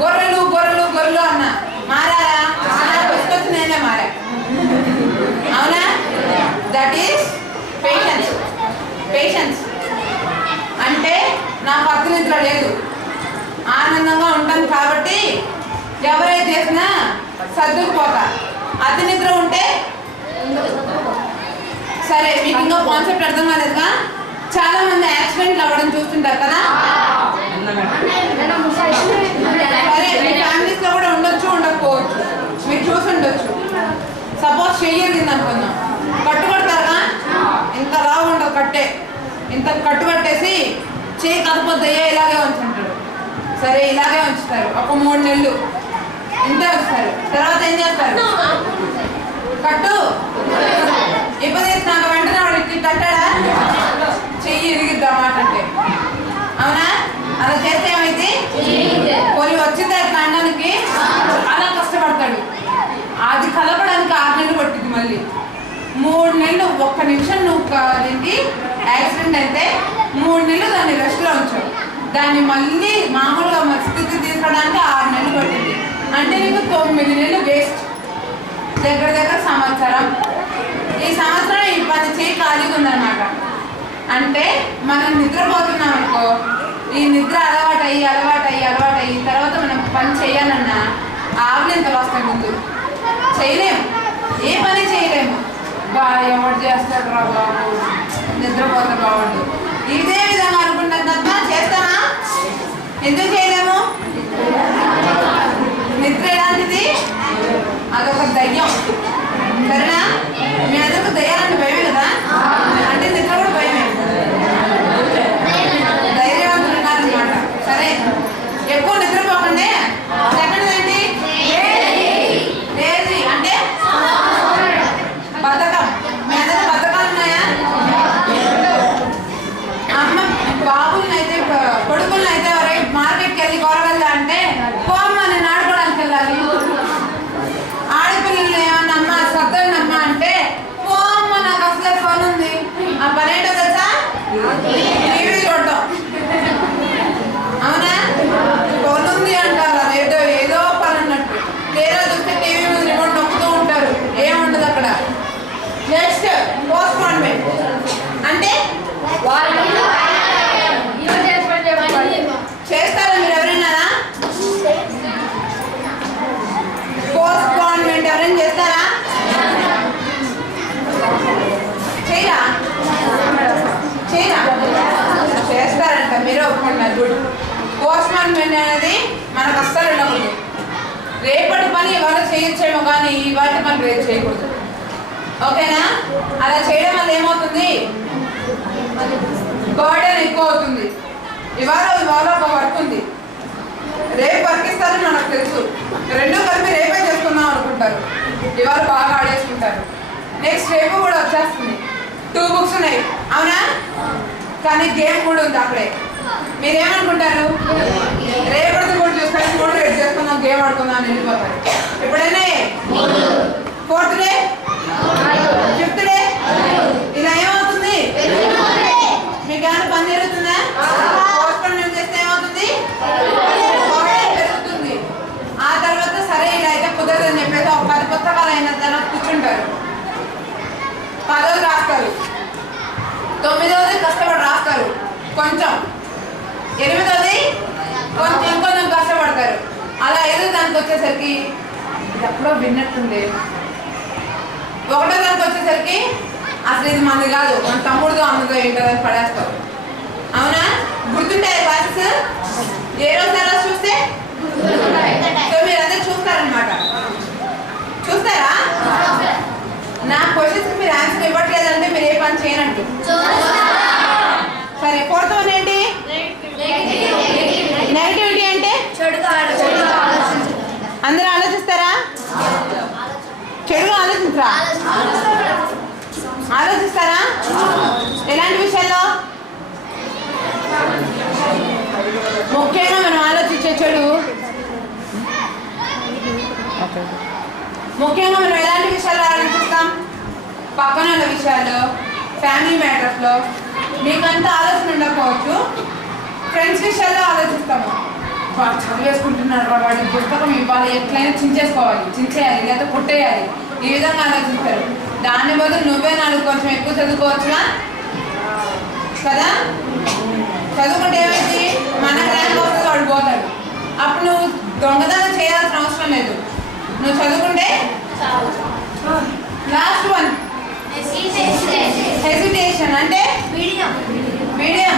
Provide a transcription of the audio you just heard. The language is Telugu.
గొర్రెలు గొర్రెలు గొర్రెలు అన్న మారారా? వచ్చి నేనే మారా. అవునా? That is patience. పేషెన్స్ అంటే నాకు అర్ధనిద్ర లేదు, ఆనందంగా ఉంటాను కాబట్టి ఎవరైతే చేసినా సర్దుకుపోతా. అతి నిద్ర ఉంటే సరే. మీకు ఇంకా కాన్సెప్ట్ అర్థం కాలేదుగా? చాలా మంది యాక్సిడెంట్లు అవ్వడం చూస్తుంటారు కదా. సరే, మీ ఫ్యామిలీస్ లో కూడా ఉండొచ్చు, ఉండకపోవచ్చు, మీరు చూసి ఉండొచ్చు. సపోజ్ చెయ్యింది అనుకుందాం, కట్టుకడతారుగా, ఇంత లావు ఉండదు కట్టే, ఇంత కట్టుకట్టేసి చేయి కదపొద్దయ్యా ఇలాగే ఉంచుంటారు. సరే, ఇలాగే ఉంచుతారు ఒక 3 నెలలు, ఇంతే వస్తారు. తర్వాత ఏం చేస్తారు? కట్టు ఇప్పదీసినాక వెంటనే వాడికి కట్టాడా? చెయ్యి ఇరిగిద్దామాట అంటే. అవునా? అలా చేస్తే ఏమైంది? కొన్ని వచ్చింది అట్లా అనడానికి చాలా కష్టపడతాడు. అది కలపడానికి 6 నెలలు పట్టింది. మళ్ళీ 3 నెలలు. ఒక్క నిమిషం నువ్వు దీనికి యాక్సిడెంట్ అయితే 3 నెలలు దాన్ని రెస్ట్లో ఉంచావు. దాన్ని మళ్ళీ మామూలుగా స్థితి తీసుకోవడానికి 6 నెలలు పట్టింది. అంటే నీకు 9 నెలలు వేస్ట్. దగ్గర దగ్గర సంవత్సరం. ఈ సంవత్సరం ఈ పని చేయి ఖాళీగా ఉందన్నమాట. అంటే మనం నిద్రపోతున్నాం అనుకో, ఈ నిద్ర అలవాటు అయ్యి తర్వాత మనం పని చేయాలన్నా ఆవులింతలు వస్తాయి. ముందు చేయలేము, ఏ పని చేయలేము. ఎవరు చేస్తాడు రా బాబు, నిద్రపోతే బాగుండు, ఇదే విధంగా అనుకుంటాం తప్ప చేస్తామా? ఎందుకు చేయలేము? నిద్ర ఎలాంటిది? అదొక దయ్యం. సరేనా? మీ అందరికి దయ్యాలంటే భయమే కదా, అంటే నిద్ర కూడా భయమే. ధైర్యవంతులు ఉన్నారనమాట. సరే, ఎక్కువ నిద్రపోకండి. సెకండ్ ఏంటి? లేజీ అంటే బద్ధకం. మీ అందరికి బద్ధకాలు ఉన్నాయా? అమ్మ బాబుల్ని అయితే కొడుకుల్ని అయితే మార్కెట్కి వెళ్ళి కూరగాయలు అంటే పోమ్మ నేను ఆడుకోవడానికి వెళ్ళాలి. ఆడపిల్లలు ఏమన్నా అమ్మ సర్దనమ్మ అంటే పోమ్మ నాకు అసలే పని ఉంది. ఆ పని ఏంటో తెలుసా? టీవీ చూడటం. అవునా? పని ఉంది అంటారు, అదేదో ఏదో పని అన్నట్టు. లేదా చూస్తే టీవీ మీద రిమోట్ నొక్కుతూ ఉంటారు, ఏముండదు అక్కడ. నెక్స్ట్ పోస్ట్పోన్మెంట్ అంటే చేస్తారా మీరు ఎవరైనా? పోస్ట్పోన్మెంట్ ఎవరైనా చేస్తారా? చేయరా? చేస్తారంట, మీరే ఒప్పుకుంటున్నారు. గుడ్. పోస్ట్పోన్మెంట్ అనేది మనకు అస్సలు ఉండకూడదు. రేపటి పని ఇవాళ చేయొచ్చేమో కానీ ఇవాళ పని రేపు చేయకూడదు. ఓకేనా? అలా చేయడం వల్ల ఏమవుతుంది? బర్డెన్ ఎక్కువ అవుతుంది. ఇవాళ ఒక వర్క్ ఉంది, రేపు వర్క్ ఇస్తారని మనకు తెలుసు. రెండో కలిపి రేపే చేసుకుందాం అనుకుంటారు. ఇవాళ బాగా ఆడేసుకుంటారు. నెక్స్ట్ రేపు కూడా వచ్చేస్తుంది. 2 బుక్స్ ఉన్నాయి, అవునా? కానీ గేమ్ కూడా ఉంది అక్కడే. మీరేమనుకుంటారు? రేపటిది కూడా చూసుకొని కూడా రేపు చేసుకుందాం, గేమ్ ఆడుకుందాం అని వెళ్ళిపోతారు. ఎప్పుడైనా 4th డే 5th డే ఇలా ఏమవుతుంది? మీకు ఏమైనా పని జరుగుతుందా? పోస్ట్పోన్మెంట్ చేస్తే ఏమవుతుంది? పెరుగుతుంది. ఆ తర్వాత సరే ఇలా అయితే కుదరదని చెప్పేసి ఒక 10 పుస్తకాలు అయిన తర్వాత కూర్చుంటారు. 10వ రాస్తారు, 9వది కష్టపడి రాస్తారు కొంచెం, 8వది కొంచెం ఇంకొంచెం కష్టపడతారు. అలా ఏదో దానికి వచ్చేసరికి ఇది ఎప్పుడో విన్నట్టుంది. 1వ దానికి వచ్చేసరికి అసలు ఇది మనది కాదు, మన తమ్ముడుదో అమ్మదో ఏంటోదని పడేస్తారు. అవునా? గుర్తుంటాయి క్లాసెస్? ఏ రోజు ఆ రోజు చూస్తే సో మీరందరూ చూస్తారనమాట. చూస్తారా? నా క్వశ్చన్స్ మీరు ఆన్సర్ ఇవ్వట్లేదంటే మీరు ఏ పని చేయనట్టు. సరే, 4th వన్ ఏంటి? నెగటివిటీ అంటే అందరూ ఆలోచిస్తారా? చెడుగా ఆలోచించరా? ఆలోచిస్తారా? ఎలాంటి విషయాల్లో? ముఖ్యంగా మనం ఆలోచించే చెడు, ముఖ్యంగా మనం ఎలాంటి విషయాల్లో ఆలోచిస్తాం? పక్కన ఉన్న విషయాల్లో, ఫ్యామిలీ మ్యాటర్స్లో. మీకంతా ఆలోచన ఉండకపోవచ్చు, ఫ్రెండ్స్ విషయాల్లో ఆలోచిస్తాము. చదివేసుకుంటున్నాడు వాడి పుస్తకం ఇవ్వాలి, ఎట్లయినా చించేసుకోవాలి, చించేయాలి లేదా కొట్టేయాలి, ఈ విధంగా ఆలోచిస్తారు. దాని బదులు నువ్వే నాలుగు కొంచెం ఎక్కువ చదువుకోవచ్చుగా కదా. చదువుకుంటే ఏమైంది, మనకు ర్యాంక్ వస్తుంది, వాడు పోతాడు. అప్పుడు నువ్వు దొంగతనం చేయాల్సిన అవసరం లేదు. నువ్వు చదువుకుంటే లాస్ట్ వన్ హెసిటేషన్ అంటే మీడియం